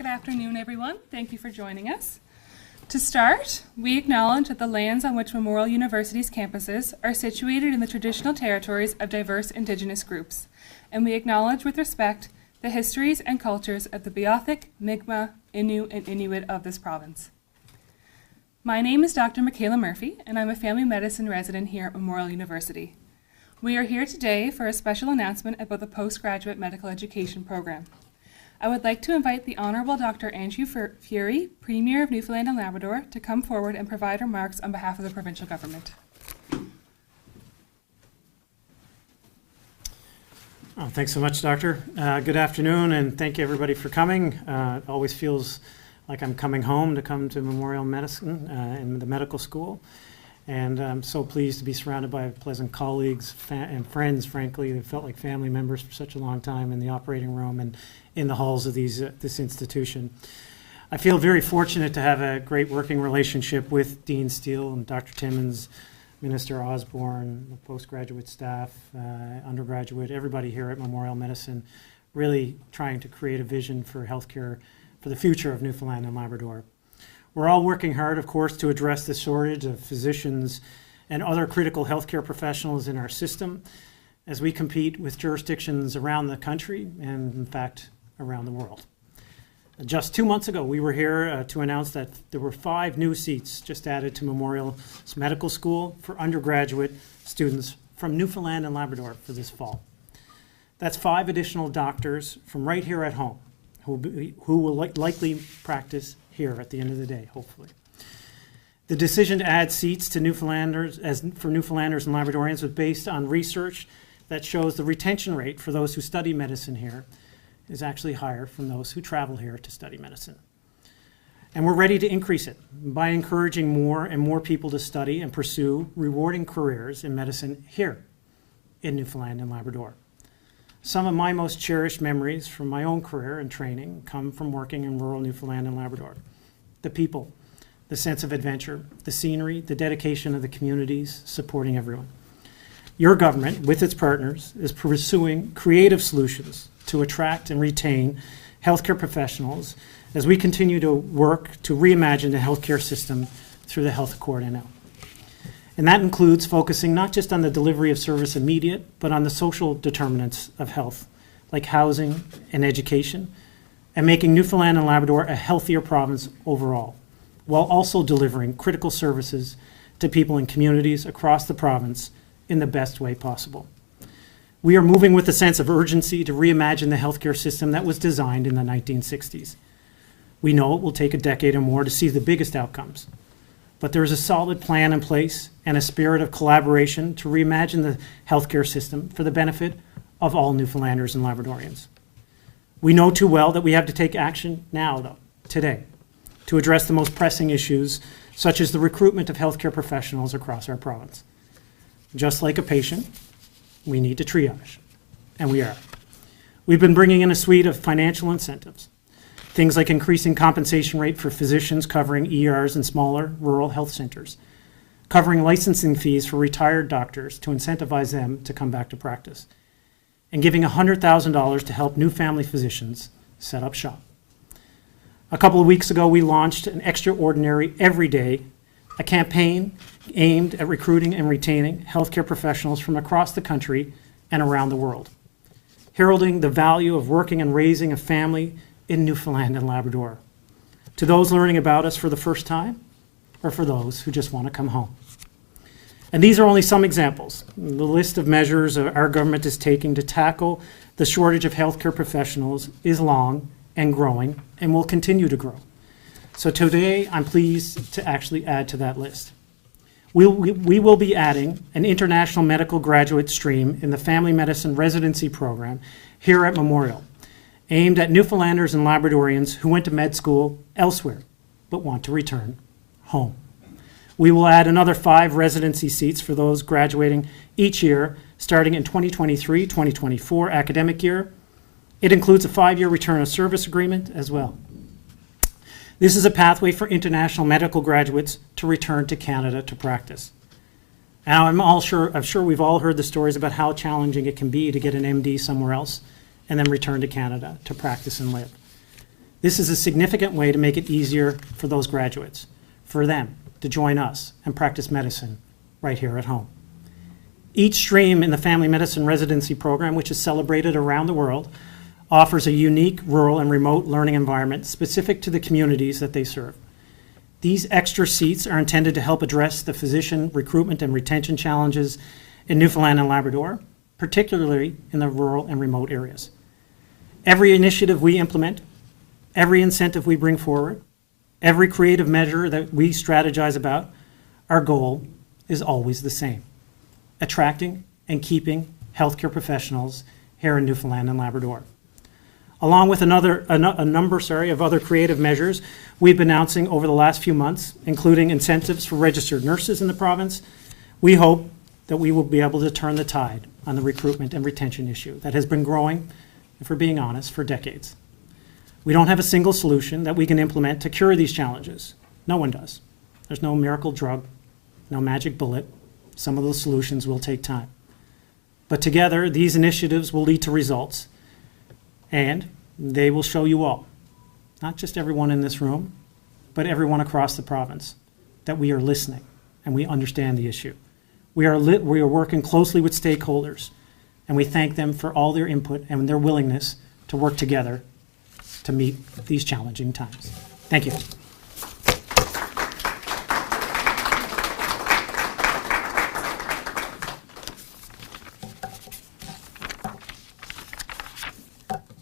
Good afternoon, everyone. Thank you for joining us. To start, we acknowledge that the lands on which Memorial University's campuses are situated in the traditional territories of diverse Indigenous groups, and we acknowledge with respect the histories and cultures of the Beothuk, Mi'kmaq, Innu, and Inuit of this province. My name is Dr. Michaela Murphy, and I'm a family medicine resident here at Memorial University. We are here today for a special announcement about the postgraduate medical education program. I would like to invite the Honourable Dr. Andrew Furey, Premier of Newfoundland and Labrador, to come forward and provide remarks on behalf of the provincial government. Oh, thanks so much, Doctor. Good afternoon, and thank you everybody for coming. It always feels like I'm coming home to come to Memorial Medicine in the medical school. And I'm so pleased to be surrounded by pleasant colleagues and friends, frankly. They felt like family members for such a long time in the operating room and in the halls of this institution. I feel very fortunate to have a great working relationship with Dean Steele and Dr. Timmons, Minister Osborne, the postgraduate staff, undergraduate, everybody here at Memorial Medicine, really trying to create a vision for healthcare for the future of Newfoundland and Labrador. We're all working hard, of course, to address the shortage of physicians and other critical healthcare professionals in our system as we compete with jurisdictions around the country and, in fact, around the world. Just 2 months ago, we were here to announce that there were 5 new seats just added to Memorial's Medical School for undergraduate students from Newfoundland and Labrador for this fall. That's 5 additional doctors from right here at home who will likely practice here at the end of the day, hopefully. The decision to add seats to Newfoundlanders for Newfoundlanders and Labradorians was based on research that shows the retention rate for those who study medicine here is actually higher from those who travel here to study medicine. And we're ready to increase it by encouraging more and more people to study and pursue rewarding careers in medicine here in Newfoundland and Labrador. Some of my most cherished memories from my own career and training come from working in rural Newfoundland and Labrador. The people, the sense of adventure, the scenery, the dedication of the communities, supporting everyone. Your government, with its partners, is pursuing creative solutions to attract and retain healthcare professionals as we continue to work to reimagine the healthcare system through the Health Accord NL. And that includes focusing not just on the delivery of service immediate, but on the social determinants of health, like housing and education, and making Newfoundland and Labrador a healthier province overall, while also delivering critical services to people in communities across the province in the best way possible. We are moving with a sense of urgency to reimagine the healthcare system that was designed in the 1960s. We know it will take a decade or more to see the biggest outcomes, but there is a solid plan in place and a spirit of collaboration to reimagine the healthcare system for the benefit of all Newfoundlanders and Labradorians. We know too well that we have to take action now, though, today, to address the most pressing issues, such as the recruitment of healthcare professionals across our province. Just like a patient, we need to triage, and we are. We've been bringing in a suite of financial incentives, things like increasing compensation rate for physicians covering ERs in smaller rural health centers, covering licensing fees for retired doctors to incentivize them to come back to practice, and giving $100,000 to help new family physicians set up shop. A couple of weeks ago, we launched an Extraordinary Every Day, a campaign aimed at recruiting and retaining healthcare professionals from across the country and around the world, heralding the value of working and raising a family in Newfoundland and Labrador, to those learning about us for the first time, or for those who just want to come home. And these are only some examples. The list of measures our government is taking to tackle the shortage of healthcare professionals is long and growing and will continue to grow. So today, I'm pleased to actually add to that list. We will be adding an international medical graduate stream in the family medicine residency program here at Memorial, aimed at Newfoundlanders and Labradorians who went to med school elsewhere but want to return home. We will add another 5 residency seats for those graduating each year, starting in 2023-2024 academic year. It includes a 5-year return of service agreement as well. This is a pathway for international medical graduates to return to Canada to practice. Now, I'm sure we've all heard the stories about how challenging it can be to get an MD somewhere else and then return to Canada to practice and live. This is a significant way to make it easier for those graduates, for them to join us and practice medicine right here at home. Each stream in the family medicine residency program, which is celebrated around the world, offers a unique rural and remote learning environment specific to the communities that they serve. These extra seats are intended to help address the physician recruitment and retention challenges in Newfoundland and Labrador, particularly in the rural and remote areas. Every initiative we implement, every incentive we bring forward, every creative measure that we strategize about, our goal is always the same: attracting and keeping healthcare professionals here in Newfoundland and Labrador. Along with a number of other creative measures we've been announcing over the last few months, including incentives for registered nurses in the province, we hope that we will be able to turn the tide on the recruitment and retention issue that has been growing, if we're being honest, for decades. We don't have a single solution that we can implement to cure these challenges. No one does. There's no miracle drug, no magic bullet. Some of those solutions will take time. But together, these initiatives will lead to results, and they will show you all, not just everyone in this room, but everyone across the province, that we are listening and we understand the issue. We are working closely with stakeholders, and we thank them for all their input and their willingness to work together to meet these challenging times. Thank you.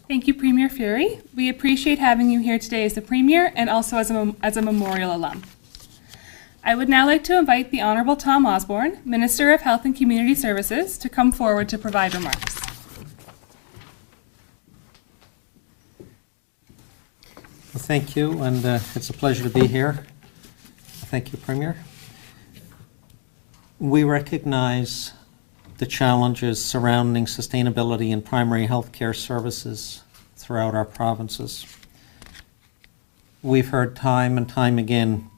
Thank you, Premier Furey. We appreciate having you here today as the Premier and also as a Memorial alum. I would now like to invite the Honourable Tom Osborne, Minister of Health and Community Services, to come forward to provide remarks. Well, thank you, and it's a pleasure to be here. Thank you, Premier. We recognize the challenges surrounding sustainability in primary health care services throughout our provinces. We've heard time and time again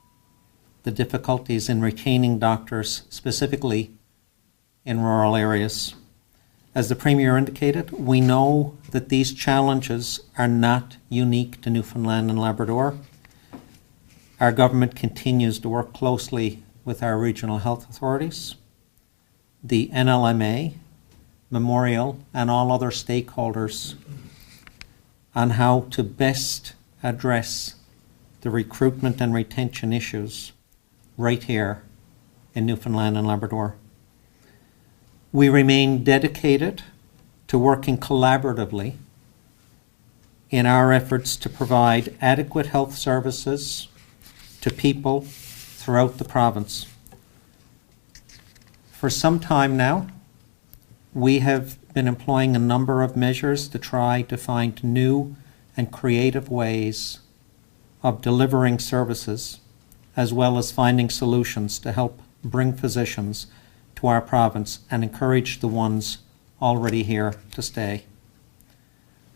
the difficulties in retaining doctors, specifically in rural areas. As the Premier indicated, we know that these challenges are not unique to Newfoundland and Labrador. Our government continues to work closely with our regional health authorities, the NLMA, Memorial, and all other stakeholders on how to best address the recruitment and retention issues right here in Newfoundland and Labrador. We remain dedicated to working collaboratively in our efforts to provide adequate health services to people throughout the province. For some time now, we have been employing a number of measures to try to find new and creative ways of delivering services, as well as finding solutions to help bring physicians to our province and encourage the ones already here to stay.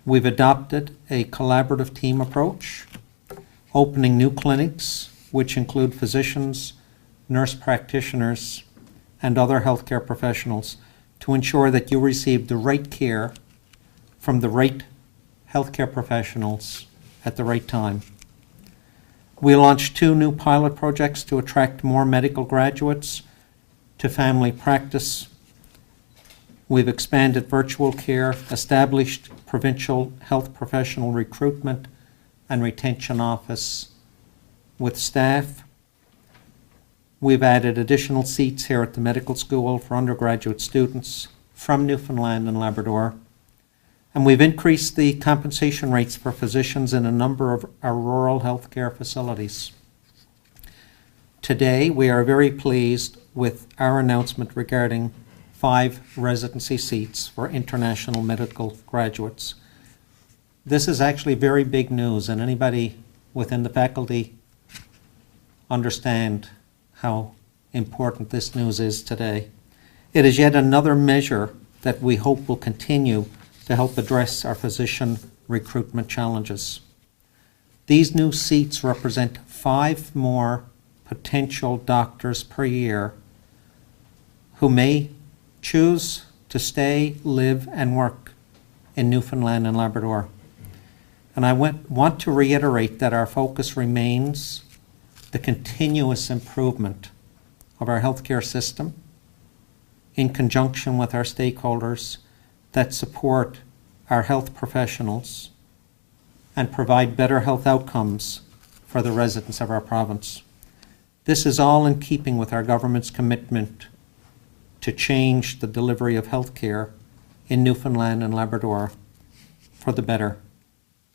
We've adopted a collaborative team approach, opening new clinics, which include physicians, nurse practitioners, and other healthcare professionals, to ensure that you receive the right care from the right healthcare professionals at the right time. We launched 2 new pilot projects to attract more medical graduates to family practice. We've expanded virtual care, established provincial health professional recruitment and retention office with staff. We've added additional seats here at the medical school for undergraduate students from Newfoundland and Labrador. And we've increased the compensation rates for physicians in a number of our rural healthcare facilities. Today, we are very pleased with our announcement regarding 5 residency seats for international medical graduates. This is actually very big news, and anybody within the faculty understand how important this news is today. It is yet another measure that we hope will continue to help address our physician recruitment challenges. These new seats represent 5 more potential doctors per year who may choose to stay, live, and work in Newfoundland and Labrador. And I want to reiterate that our focus remains the continuous improvement of our healthcare system in conjunction with our stakeholders that support our health professionals and provide better health outcomes for the residents of our province. This is all in keeping with our government's commitment to change the delivery of healthcare in Newfoundland and Labrador for the better.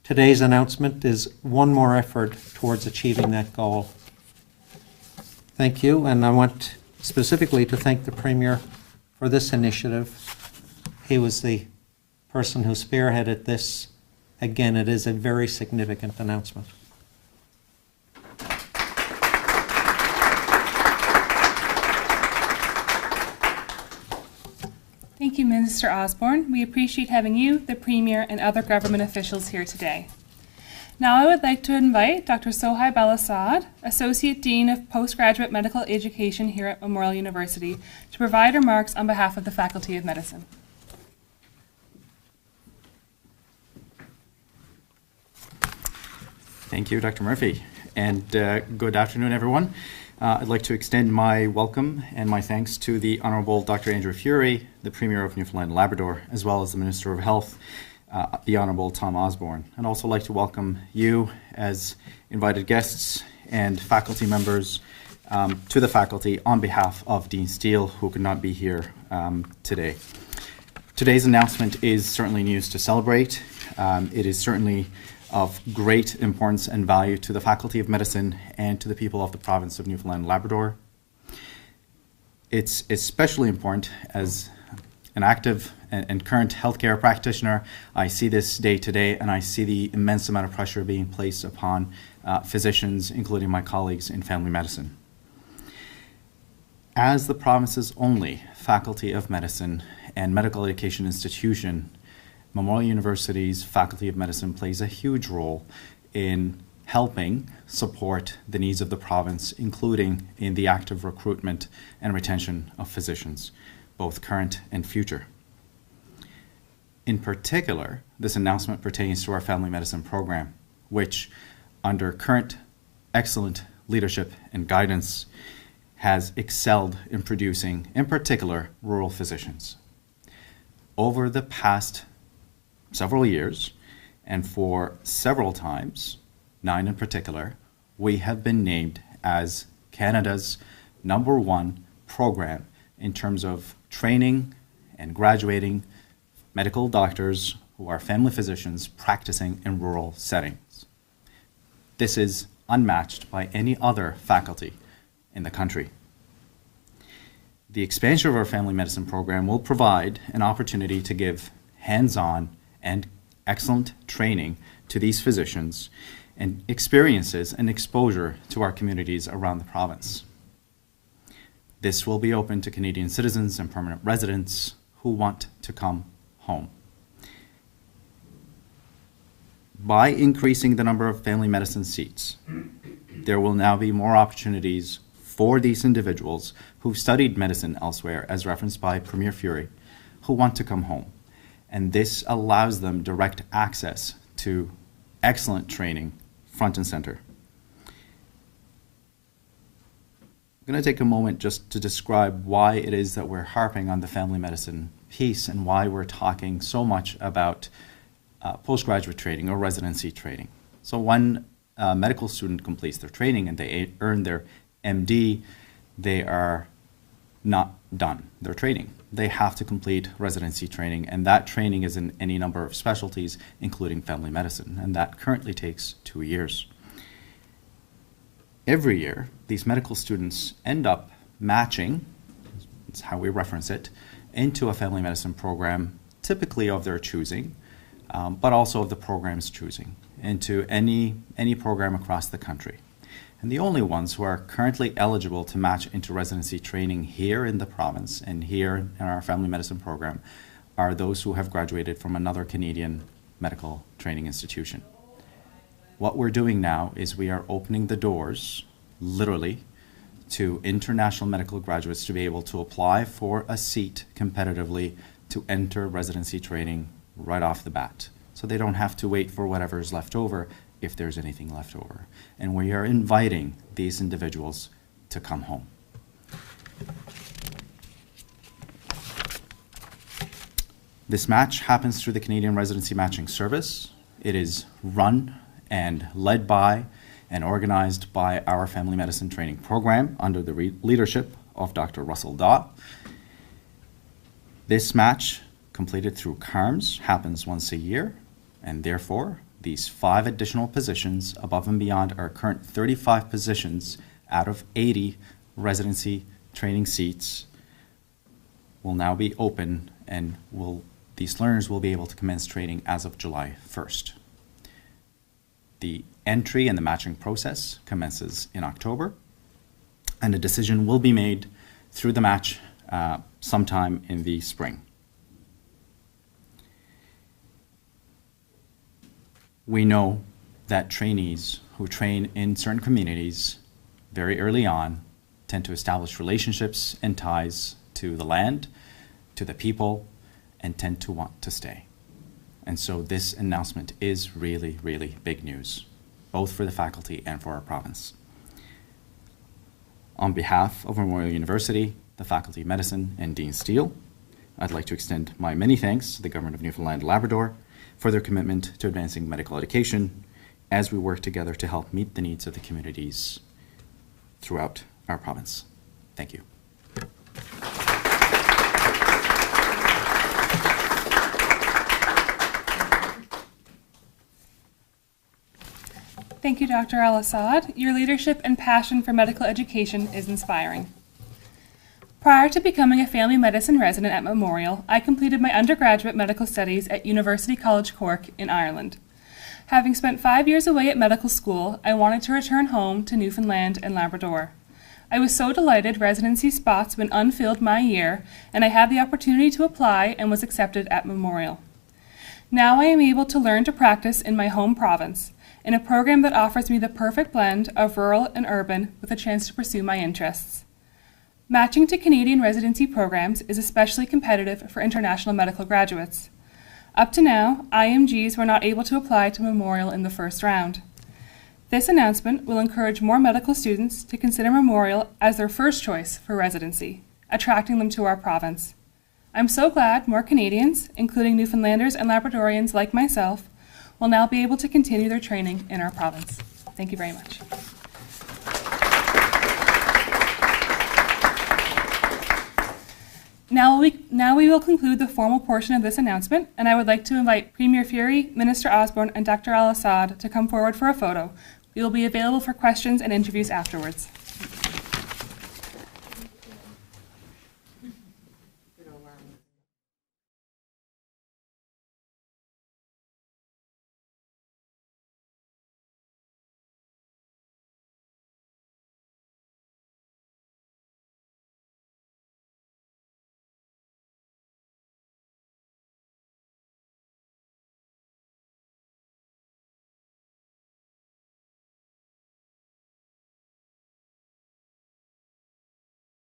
Today's announcement is one more effort towards achieving that goal. Thank you, and I want specifically to thank the Premier for this initiative. He was the person who spearheaded this. Again, it is a very significant announcement. Thank you, Minister Osborne. We appreciate having you, the Premier, and other government officials here today. Now I would like to invite Dr. Sohaib Al-Assad, Associate Dean of Postgraduate Medical Education here at Memorial University, to provide remarks on behalf of the Faculty of Medicine. Thank you, Dr. Murphy, and good afternoon, everyone. I'd like to extend my welcome and my thanks to the Honourable Dr. Andrew Furey, the Premier of Newfoundland and Labrador, as well as the Minister of Health, the Honourable Tom Osborne. I'd also like to welcome you as invited guests and faculty members to the faculty on behalf of Dean Steele, who could not be here today. Today's announcement is certainly news to celebrate. It is certainly of great importance and value to the Faculty of Medicine and to the people of the province of Newfoundland and Labrador. It's especially important as an active and current healthcare practitioner. I see this day to day, and I see the immense amount of pressure being placed upon physicians, including my colleagues in family medicine. As the province's only Faculty of Medicine and medical education institution, Memorial University's Faculty of Medicine plays a huge role in helping support the needs of the province, including in the active recruitment and retention of physicians, both current and future. In particular, this announcement pertains to our family medicine program, which, under current excellent leadership and guidance, has excelled in producing, in particular, rural physicians. Over the past several years, and for several times, 9 in particular, we have been named as Canada's #1 program in terms of training and graduating medical doctors who are family physicians practicing in rural settings. This is unmatched by any other faculty in the country. The expansion of our family medicine program will provide an opportunity to give hands-on and excellent training to these physicians and experiences and exposure to our communities around the province. This will be open to Canadian citizens and permanent residents who want to come home. By increasing the number of family medicine seats, there will now be more opportunities for these individuals who've studied medicine elsewhere, as referenced by Premier Furey, who want to come home. And this allows them direct access to excellent training front and center. I'm going to take a moment just to describe why it is that we're harping on the family medicine piece and why we're talking so much about postgraduate training or residency training. So when a medical student completes their training and they earn their MD, they are not done their training. They have to complete residency training, and that training is in any number of specialties, including family medicine, and that currently takes 2 years. Every year, these medical students end up matching, that's how we reference it, into a family medicine program, typically of their choosing, but also of the program's choosing, into any program across the country. And the only ones who are currently eligible to match into residency training here in the province and here in our family medicine program are those who have graduated from another Canadian medical training institution. What we're doing now is we are opening the doors, literally, to international medical graduates to be able to apply for a seat competitively to enter residency training right off the bat. so they don't have to wait for whatever is left over if there's anything left over. And we are inviting these individuals to come home. This match happens through the Canadian Residency Matching Service. It is run and led by and organized by our Family Medicine Training Program under the leadership of Dr. Russell Daw. This match, completed through CARMS, happens once a year, and therefore these 5 additional positions above and beyond our current 35 positions out of 80 residency training seats will now be open, and these learners will be able to commence training as of July 1st. The entry and the matching process commences in October, and a decision will be made through the match sometime in the spring. We know that trainees who train in certain communities very early on tend to establish relationships and ties to the land, to the people, and tend to want to stay. And so this announcement is really, really big news, both for the faculty and for our province. On behalf of Memorial University, the Faculty of Medicine, and Dean Steele, I'd like to extend my many thanks to the Government of Newfoundland and Labrador for their commitment to advancing medical education as we work together to help meet the needs of the communities throughout our province. Thank you. Thank you, Dr. Al-Assad. Your leadership and passion for medical education is inspiring. Prior to becoming a family medicine resident at Memorial, I completed my undergraduate medical studies at University College Cork in Ireland. Having spent 5 years away at medical school, I wanted to return home to Newfoundland and Labrador. I was so delighted residency spots went unfilled my year, and I had the opportunity to apply and was accepted at Memorial. Now I am able to learn to practice in my home province, in a program that offers me the perfect blend of rural and urban with a chance to pursue my interests. Matching to Canadian residency programs is especially competitive for international medical graduates. Up to now, IMGs were not able to apply to Memorial in the first round. This announcement will encourage more medical students to consider Memorial as their first choice for residency, attracting them to our province. I'm so glad more Canadians, including Newfoundlanders and Labradorians like myself, will now be able to continue their training in our province. Thank you very much. Now we will conclude the formal portion of this announcement, and I would like to invite Premier Furey, Minister Osborne, and Dr. Al-Assad to come forward for a photo. We will be available for questions and interviews afterwards.